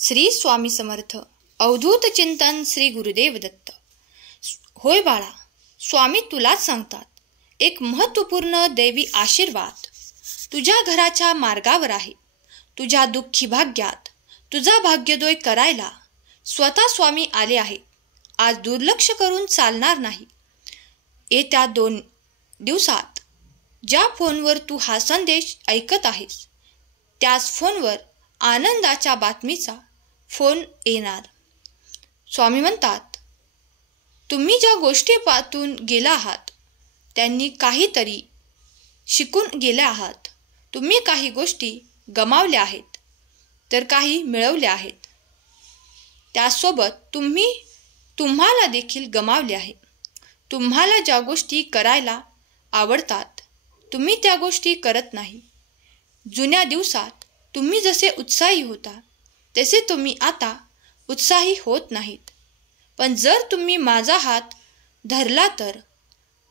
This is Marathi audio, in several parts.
श्री स्वामी समर्थ. अवधूत चिंतन श्री गुरुदेव दत्त. होय बाळा, स्वामी तुलाच सांगतात, एक महत्त्वपूर्ण दैवी आशीर्वाद तुझ्या घराच्या मार्गावर आहे. तुझ्या दुःखी भाग्यात तुझा भाग्योदय करायला स्वतः स्वामी आले आहेत. आज दुर्लक्ष करून चालणार नाही. येत्या 2 दिवसात ज्या फोनवर तू हा संदेश ऐकत आहेस त्याच फोनवर आनंदाच्या बातमीचा फोन येणार. स्वामी म्हणतात, तुम्ही ज्या गोष्टीपासून गेला आहात त्यांनी काहीतरी शिकून गेले आहात. तुम्ही काही गोष्टी गमावल्या आहेत तर काही मिळवल्या आहेत. त्यासोबत तुम्हाला देखील गमावले आहे. तुम्हाला ज्या गोष्टी करायला आवडतात तुम्ही त्या गोष्टी करत नाही. जुन्या दिवसात तुम्ही जसे उत्साही होता तसे तुम्ही आता उत्साही होत नाहीत. पण जर तुम्ही माझा हात धरला तर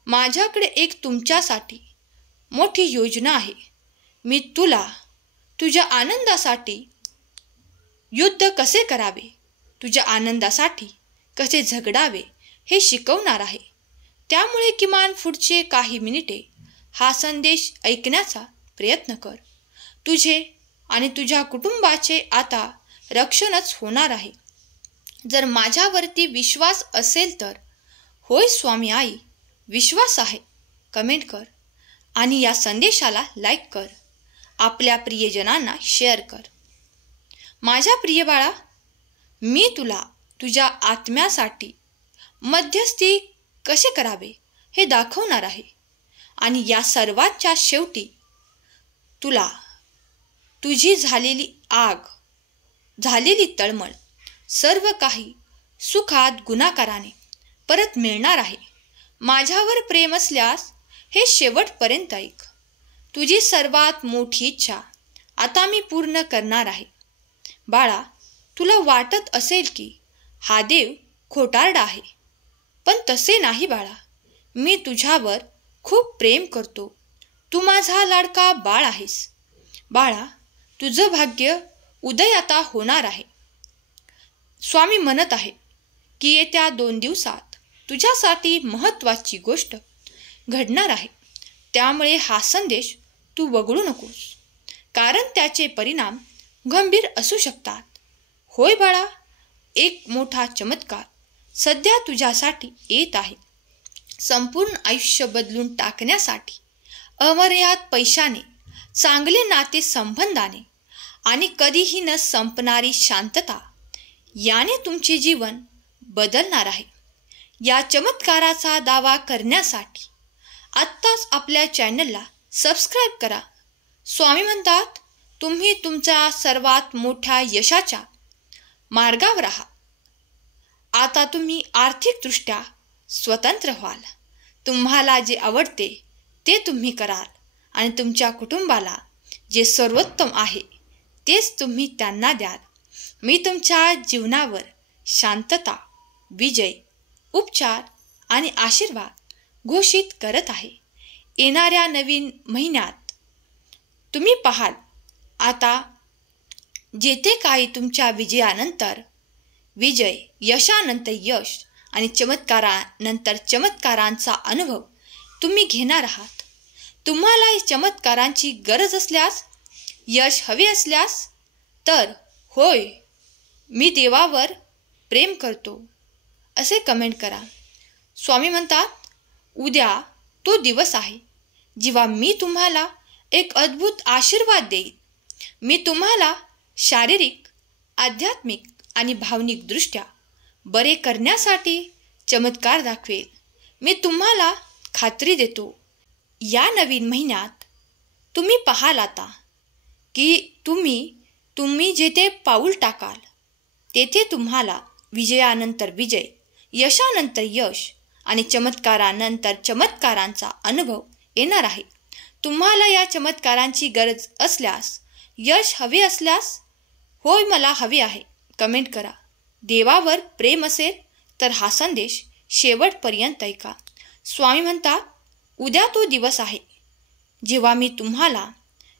माझ्याकडे एक तुमच्यासाठी मोठी योजना आहे. मी तुला तुझ्या आनंदासाठी युद्ध कसे करावे, तुझ्या आनंदासाठी कसे झगडावे हे शिकवणार आहे. त्यामुळे किमान पुढचे काही मिनिटे हा संदेश ऐकण्याचा प्रयत्न कर. तुझे आणि तुझ्या कुटुंबाचे आता रक्षणच होणार आहे. जर माझ्यावरती विश्वास असेल तर होय स्वामी आई, विश्वास आहे कमेंट कर आणि या संदेशाला लाईक कर. आपल्या प्रियजनांना शेअर कर. माझ्या प्रिय बाळा, मी तुला तुझ्या आत्म्यासाठी मध्यस्थी कसे करावे हे दाखवणार आहे. आणि या सर्वांच्या शेवटी तुला तुझी झालेली आग, झालेली तळमळ सर्व काही सुखात गुणाकाराने परत मिळणार आहे. माझ्यावर प्रेम असल्यास हे शेवटपर्यंत ऐक. तुझी सर्वात मोठी इच्छा आता मी पूर्ण करणार आहे. बाळा, तुला वाटत असेल की हा देव खोटारडा आहे, पण तसे नाही बाळा. मी तुझ्यावर खूप प्रेम करतो. तू माझा लाडका बाळ आहेस. बाळा, तुझं भाग्य उदय आता होणार आहे. स्वामी म्हणत आहे की येत्या 2 दिवसात तुझ्यासाठी महत्त्वाची गोष्ट घडणार आहे. त्यामुळे हा संदेश तू वगळू नकोस, कारण त्याचे परिणाम गंभीर असू शकतात. होय बाळा, एक मोठा चमत्कार सध्या तुझ्यासाठी येत आहे. संपूर्ण आयुष्य बदलून टाकण्यासाठी अमर्याद पैशाने, चांगले नाते संबंधाने आणि कधीही न संपणारी शांतता याने तुमचे जीवन बदलणार आहे. या चमत्काराचा दावा करण्यासाठी आत्ताच आपल्या चॅनलला सबस्क्राईब करा. स्वामी म्हणतात, तुम्ही तुमच्या सर्वात मोठ्या यशाच्या मार्गावर आहात. आता तुम्ही आर्थिकदृष्ट्या स्वतंत्र व्हाल. तुम्हाला जे आवडते ते तुम्ही कराल आणि तुमच्या कुटुंबाला जे सर्वोत्तम आहे तेच तुम्ही त्यांना द्याल. मी तुमच्या जीवनावर शांतता, विजय, उपचार आणि आशीर्वाद घोषित करत आहे. येणाऱ्या नवीन महिन्यात तुम्ही पाहाल, आता जेथे काही तुमच्या विजयानंतर विजय, यशानंतर यश आणि चमत्कारानंतर चमत्कारांचा अनुभव तुम्ही घेणार आहात. तुम्हाला या चमत्कारांची गरज असल्यास, यश हवे असल्यास तर होय मी देवावर प्रेम करतो असे कमेंट करा. स्वामी म्हणतात, उद्या तो दिवस आहे जेव्हा मी तुम्हाला एक अद्भुत आशीर्वाद देईन. मी तुम्हाला शारीरिक, आध्यात्मिक आणि भावनिकदृष्ट्या बरे करण्यासाठी चमत्कार दाखवेल. मी तुम्हाला खात्री देतो, या नवीन महिन्यात तुम्ही पाहाल आता की तुम्ही जेथे पाऊल टाकाल तेथे तुम्हाला विजयानंतर विजय, यशानंतर यश आणि चमत्कारानंतर चमत्कारांचा अनुभव येणार आहे. तुम्हाला या चमत्कारांची गरज असल्यास, यश हवे असल्यास होय मला हवे आहे कमेंट करा. देवावर प्रेम असेल तर हा संदेश शेवटपर्यंत ऐका. स्वामी म्हणतात, उद्या तो दिवस आहे जेव्हा मी तुम्हाला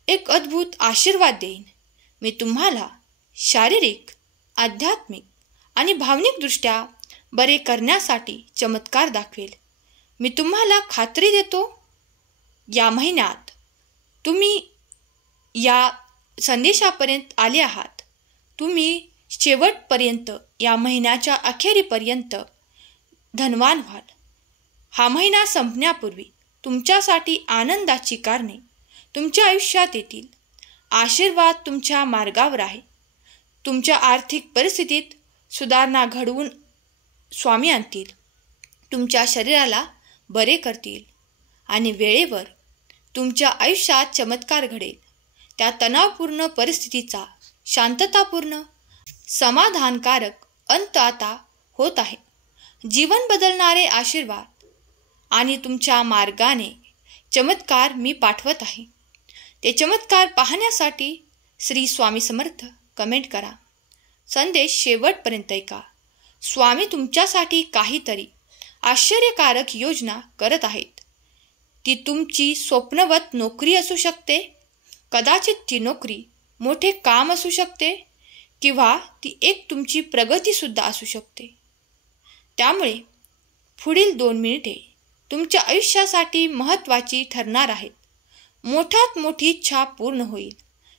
एक अद्भुत आशीर्वाद देईन. मी तुम्हाला शारीरिक, आध्यात्मिक आणि भावनिकदृष्ट्या बरे करण्यासाठी चमत्कार दाखवेल. मी तुम्हाला खात्री देतो, या महिन्यात तुम्ही या संदेशापर्यंत आले आहात. तुम्ही शेवटपर्यंत, या महिन्याच्या अखेरीपर्यंत धनवान व्हाल. हा महिना संपण्यापूर्वी तुमच्यासाठी आनंदाची कारणे तुमच्या आयुष्यात येतील. आशीर्वाद तुमच्या मार्गावर आहे. तुमच्या आर्थिक परिस्थितीत सुधारणा घडवून स्वामी आणतील. तुमच्या शरीराला बरे करतील आणि वेळेवर तुमच्या आयुष्यात चमत्कार घडेल. त्या तणावपूर्ण परिस्थितीचा शांततापूर्ण, समाधानकारक अंत आता होत आहे. जीवन बदलणारे आशीर्वाद आणि तुमच्या मार्गाने चमत्कार मी पाठवत आहे. ते चमत्कार पाहण्यासाठी श्री स्वामी समर्थ कमेंट करा. संदेश शेवटपर्यंत ऐका. स्वामी तुमच्यासाठी काहीतरी आश्चर्यकारक योजना करत आहेत. ती तुमची स्वप्नवत नोकरी असू शकते. कदाचित ती नोकरी मोठे काम असू शकते किंवा ती एक तुमची प्रगतीसुद्धा असू शकते. त्यामुळे पुढील 2 मिनिटे तुमच्या आयुष्यासाठी महत्त्वाची ठरणार आहेत. मोठ्यात मोठी इच्छा पूर्ण होईल.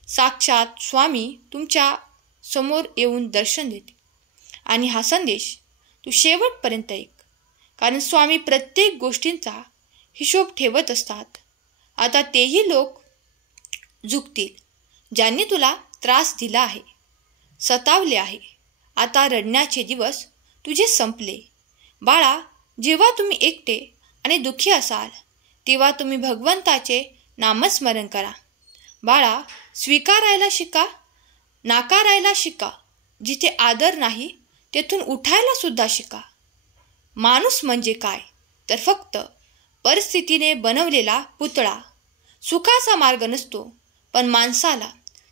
साक्षात स्वामी तुमच्या समोर येऊन दर्शन देतील. आणि हा संदेश तू शेवटपर्यंत ऐक, कारण स्वामी प्रत्येक गोष्टींचा हिशोब ठेवत असतात. आता तेही लोक झुकतील ज्यांनी तुला त्रास दिला आहे, सतावले आहे. आता रडण्याचे दिवस तुझे संपले. बाळा, जेव्हा तुम्ही एकटे आणि दुःखी असाल तेव्हा तुम्ही भगवंताचे नामस्मरण करा. बाळा, स्वीकारायला शिका, नाकारायला शिका. जिथे आदर नाही तेथून उठायला सुद्धा शिका. माणूस म्हणजे काय तर फक्त परिस्थितीने बनवलेला पुतळा. सुखाचा मार्ग नसतो, पण माणसाला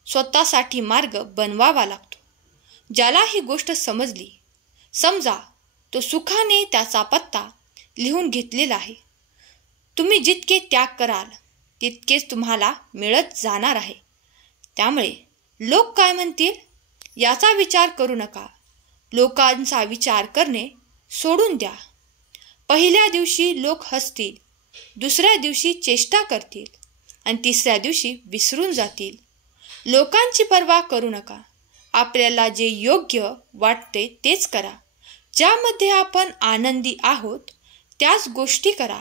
स्वतःसाठी मार्ग बनवावा लागतो. ज्याला ही गोष्ट समजली, समजा तो सुखाने त्याचा पत्ता लिहून घेतलेला आहे. तुम्ही जितके त्याग कराल तितकेच तुम्हाला मिळत जाणार आहे. त्यामुळे लोक काय म्हणतील याचा विचार करू नका. लोकांचा विचार करणे सोडून द्या. पहिल्या दिवशी लोक हसतील, दुसऱ्या दिवशी चेष्टा करतील आणि तिसऱ्या दिवशी विसरून जातील. लोकांची पर्वा करू नका. आपल्याला जे योग्य वाटते तेच करा. ज्यामध्ये आपण आनंदी आहोत त्याच गोष्टी करा.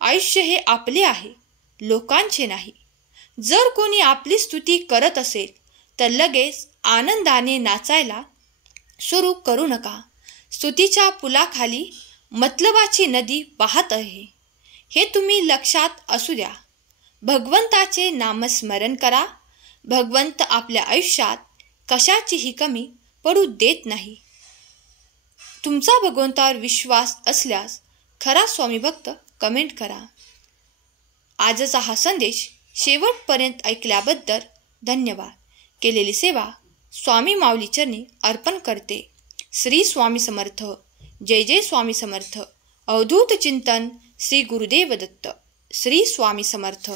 आयुष्य हे आपले आहे, लोकांचे नाही. जर कोणी आपली स्तुती करत असेल तर लगेच आनंदाने नाचायला सुरू करू नका. स्तुतीच्या पुलाखाली मतलबाची नदी वाहत आहे हे तुम्ही लक्षात असू द्या. भगवंताचे नामस्मरण करा. भगवंत आपल्या आयुष्यात कशाचीही कमी पडू देत नाही. तुमचा भगवंतावर विश्वास असल्यास खरा स्वामी भक्त कमेंट करा. आजचा हा संदेश शेवटपर्यंत ऐकल्याबद्दल धन्यवाद. केलेली सेवा स्वामी माऊली चरणी अर्पण करते. श्री स्वामी समर्थ. जय जय स्वामी समर्थ. अवधूत चिंतन श्री गुरुदेव दत्त. श्री स्वामी समर्थ.